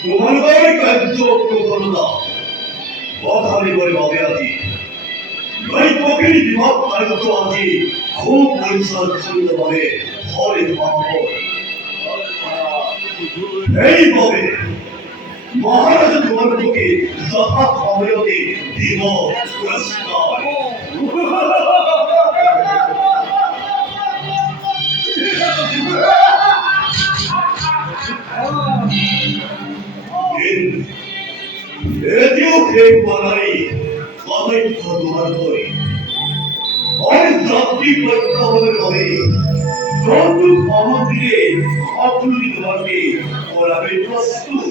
তোমার বাড়ি কার্য প্রবণতা বখানি করে বাবে আজি নই পকিরি বিভাগ কার্য আজি খুব পরিসর খণ্ডভাবে হরে ভাব এইভাবে মহারাজ তোমাকে যথা সময়তে দিব পুরস্কার এটিও খেয়ে বানাই অবৈধ তোমার করে অনেক যাত্রী প্রত্যাবনের হবে যৌতুক অমর দিয়ে অপ্রতি তোমাকে করাবে প্রস্তুত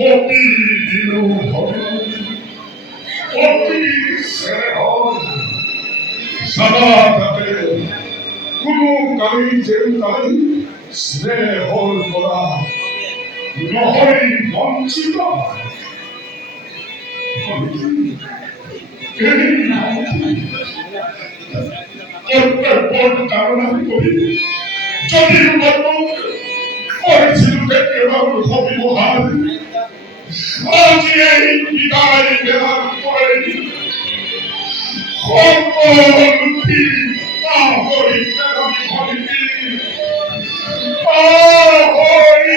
অতি দিনু হবে অতি স্নেহন সদা থাকে কোনো কালি যেন কালি স্নেহর করা নহই বঞ্চিত কর্তব্য কারণ করি যদি কর্ম করেছিল কেবল হবি মহান আজ এই বিদায় দেওয়ার পরে কর্মমুক্তি না হই কেমন হইতি হই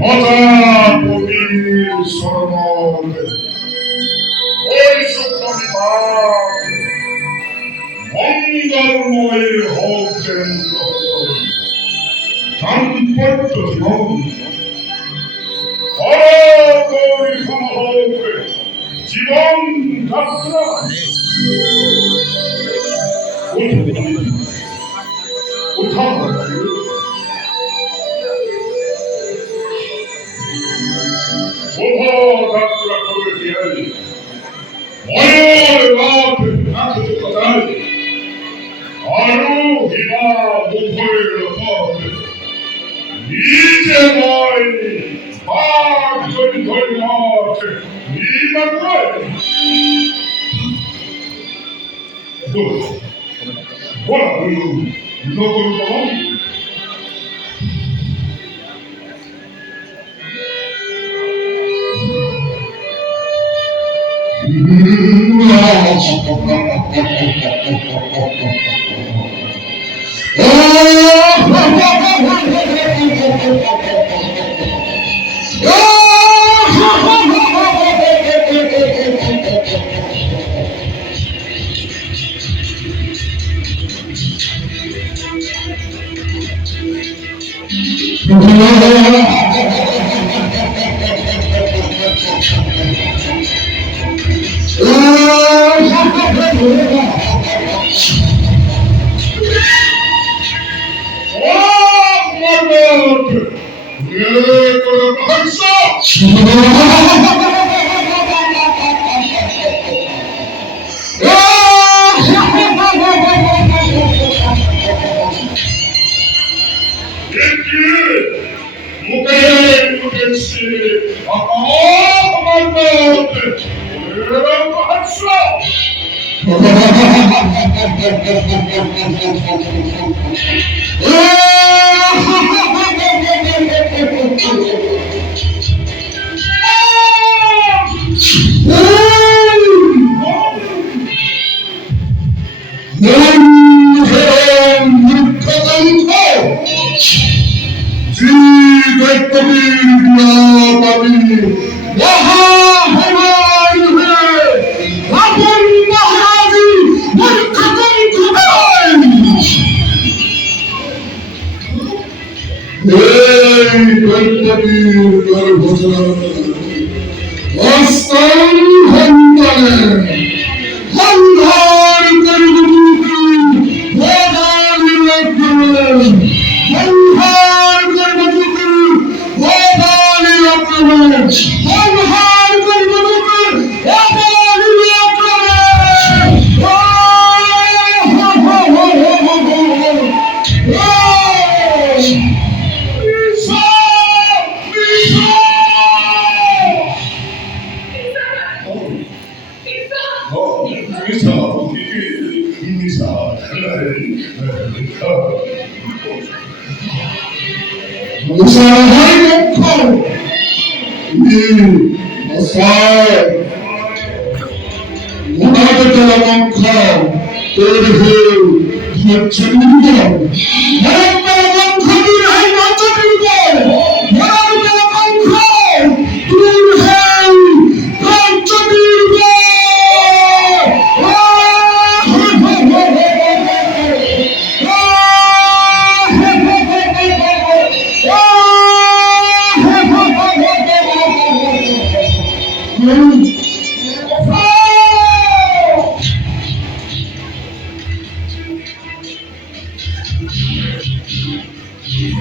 প্রজাপতির শরণ ওই সুপ্রভাত মঙ্গলময় হোক যেন দাম্পত্য জীবন অপরিসম হোক জীবন যাত্রা উঠাও শোভাযাত্রা করে গিয়ে মনের রাত নাচতে কথায় আরো হিমা মুখের পথ নিজে নয় বাঘ যদি ধরে মাঠ নির্মাণ করে বলা হইল নকল কলম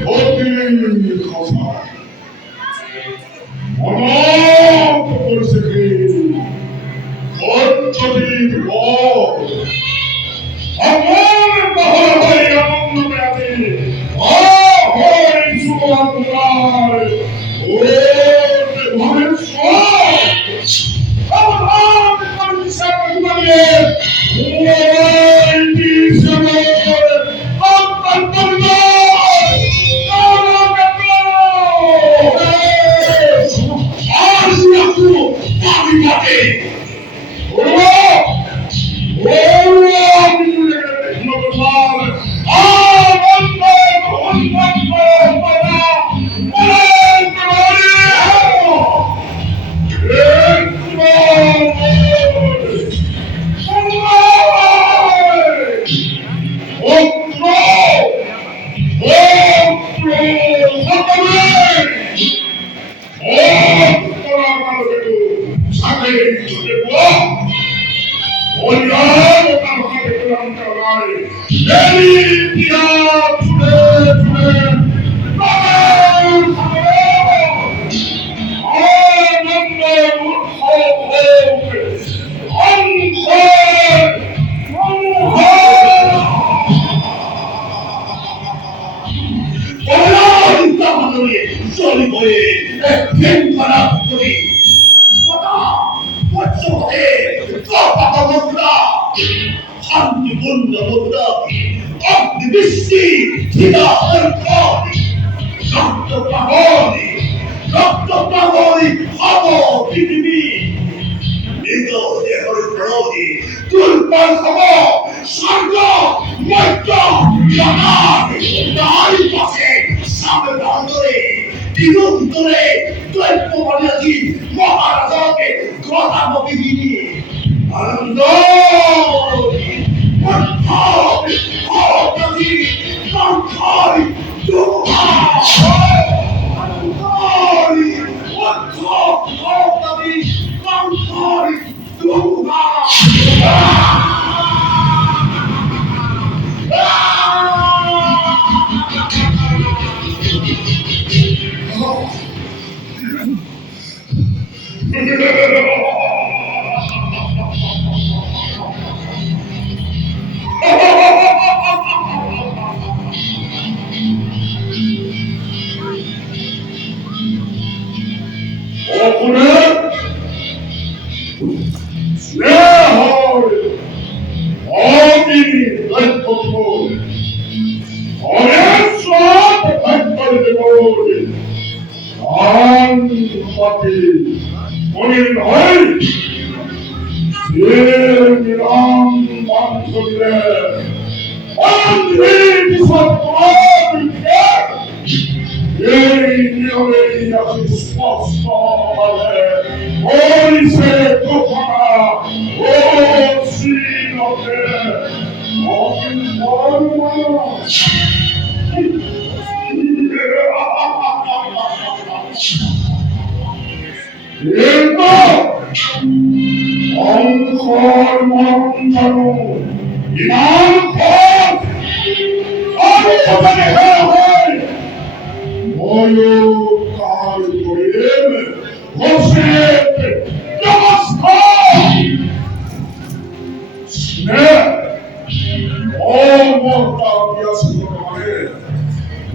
어디 가서 어느 곳에 건조기 뭐 아무리 마을에 양놈이야지 아허이 수고한 날 오늘 말했어 아무리 이상한 말이에 오늘 이상한 깜빡깜빡 아시아쿠 파리파티 올라 올라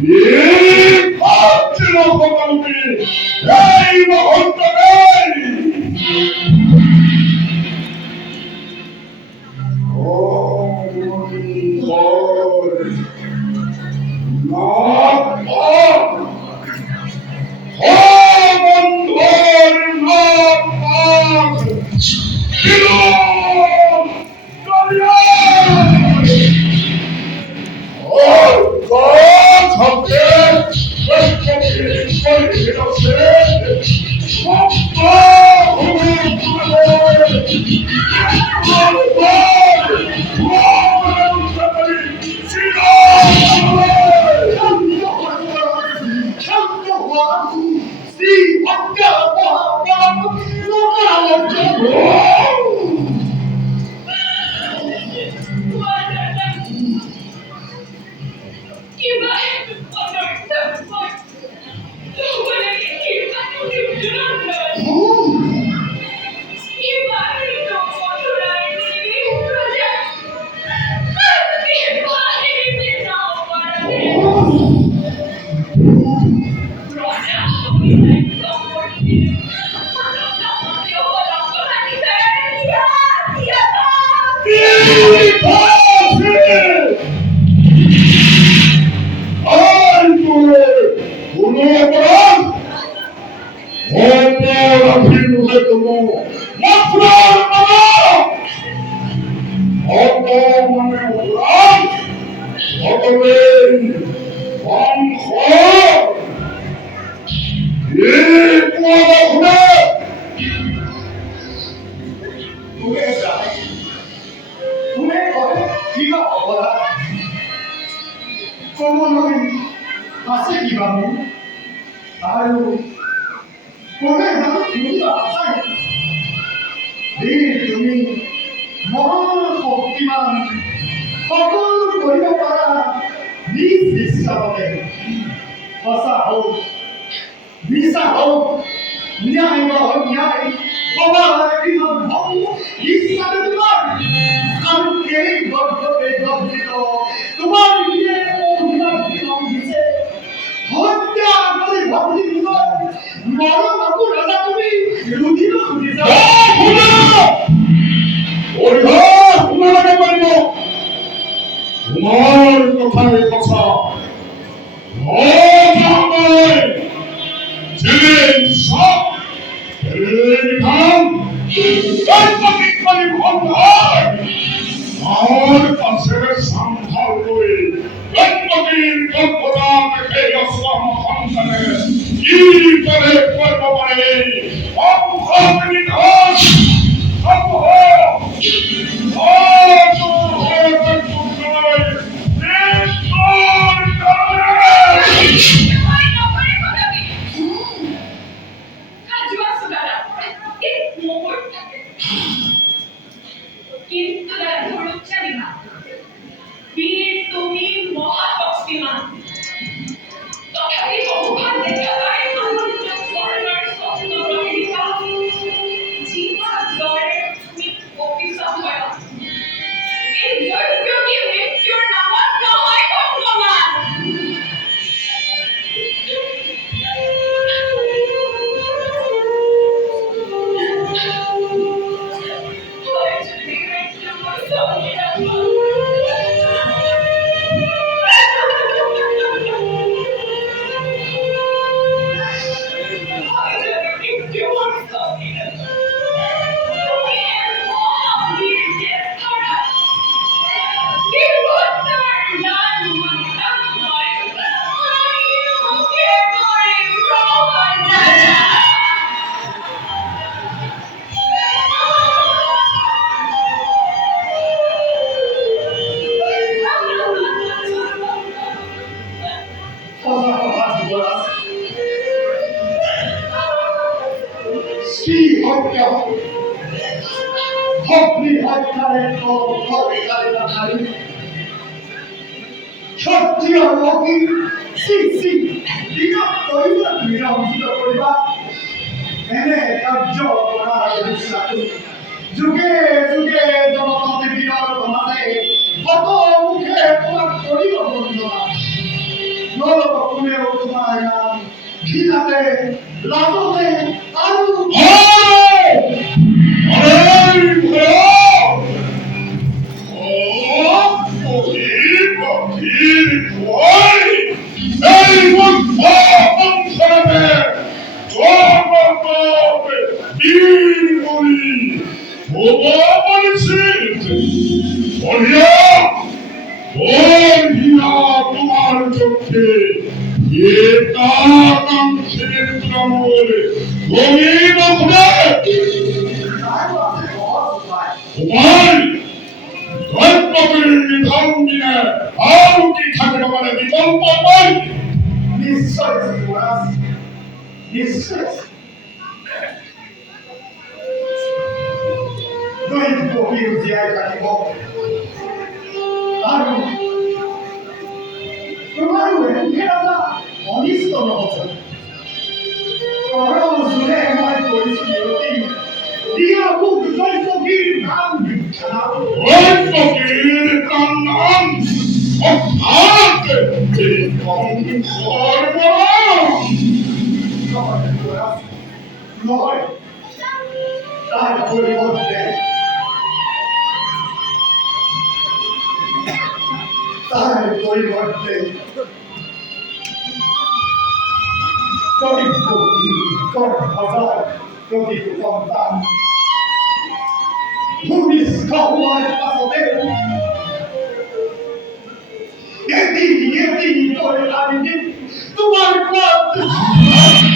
미국에 이모들 아 দেবো মথুরার বাবা অত মনে অপরাধ অতবেন বংশ তুমি যাই তুমি কবে কিবা অপরাধ কব নয় আছে কিবা মোৰ আৰু কবে জানো কোনোবা আছে তুমি মহান শক্তিমান সকলো কৰিব পাৰা নিজ ইচ্ছামতে সঁচা হওক মিছা হওক ন্যায় হওক ন্যায় সবার ইচ্ছাতে তোমার আর কে গর্বে গর্বিত তোমার নিজে অভিমান দিছে হত্যা করে ভাবলি তোমার মরণ আপু রাজা তুমি রুধির খুঁজে তোমার কথায় কথা সব আমার পাশে সান্ধাল করে গণপতির গল্পটা দেখে অসম সন্তানে কি করে করব পারে অপনি ঘাস অপহ কিন্তু ধরুচ্ছারি না বীর তুমি মহাশক্তিমান তথাপি বহুবার দেখা যায় আনন্দ করোনার স্বপ্ন প্রতিভা জীবন গড়ে তুমি অভিশাপ হয় এই দৈর্ঘ্য কি মৃত্যুর নামত নহয় ভগবান যুগে যুগে জনপথে বিরল সমাজে কত মুখে তোমার করিব বন্দনা নল কোনেও তোমার নাম ঘৃণাতে লাজতে আৰু তোমার চোখে একাকাঙ্ক্ষের তৃণমূল গভীর তোমার গল্পের নিধন দিনে আর কি থাকবে মানে বিকল্প পাই নিশ্চয় নিশ্চয় দৈত্য জীয়াই থাকিব আৰু তোমাৰ ৰাজা অনিষ্ট নহব জোৰে মই কৰিছো বিৰতি দিয়া মোক দৈত্যগীৰ নাম বিখ্যাত দৈত্যগীৰ নাম অৰ্থাৎ এই বংশৰ নহয় তাৰ পৰিৱৰ্তে 여기 구성단 우리 가오와를 봐서대로 예띠 이거를 아니니 또말과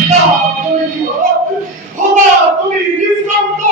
나 우리 허나 우리 리스감도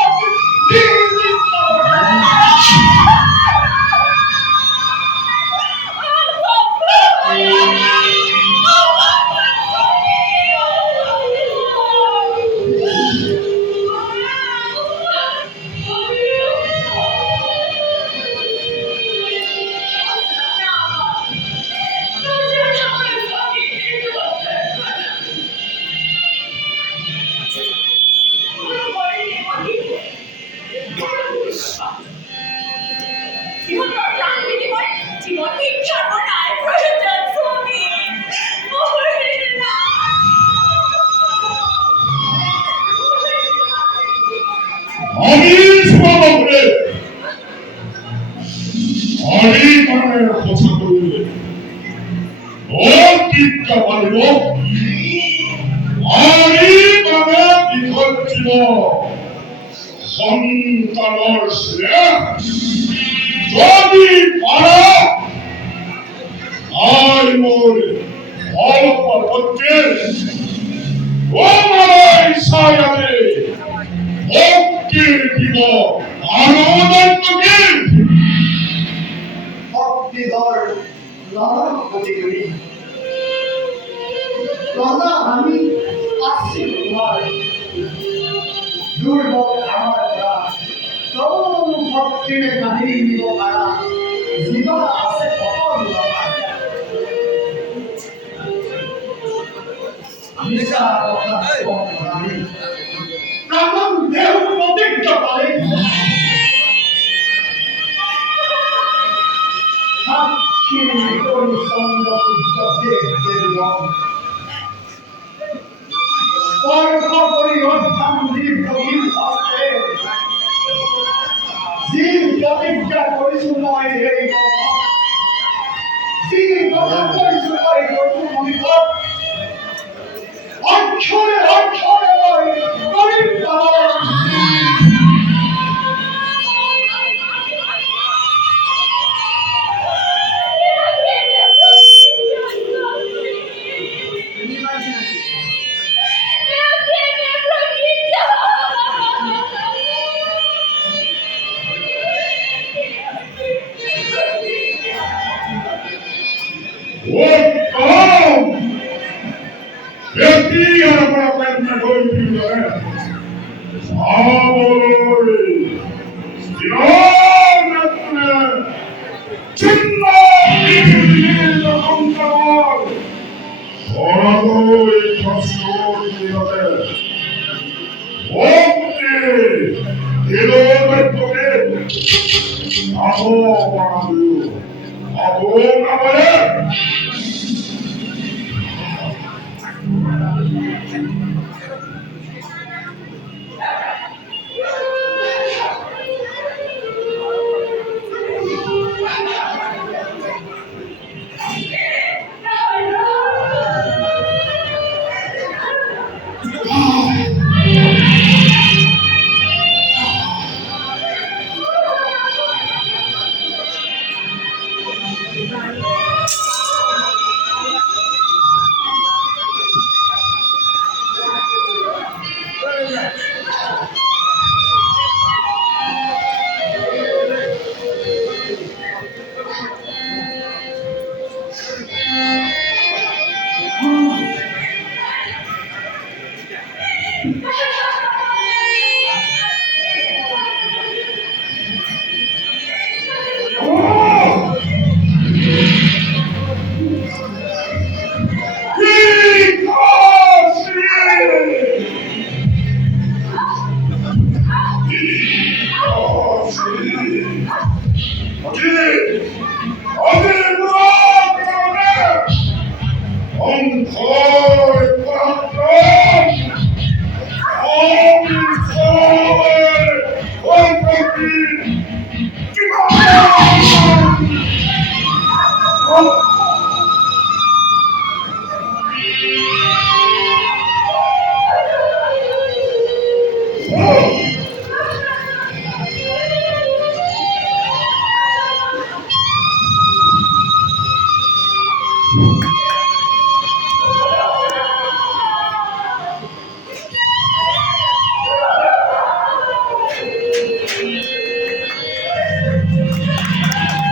아니 소망을 아니 만에 호착을 어디까 말로 아니 만에 이것지로 헌당을 쓰래 저기 봐라 아이고 어렵다 어째 원만하게 사야지 어깨를 비고 아무도 없게 박비걸 나는 보기니 나나 아니 아시구말 눌복 아마라 너무 박비를 가리고 가라 네가 아세 버거리가 말이야 네가 버거리 나는 내가 못되니까 말해 Hakimi konusunda kujjah Korkoriyon tamdir kogil haste Zil kapikka korisunai heigo Zil kapikka korisunai heigo Akşore var Korin var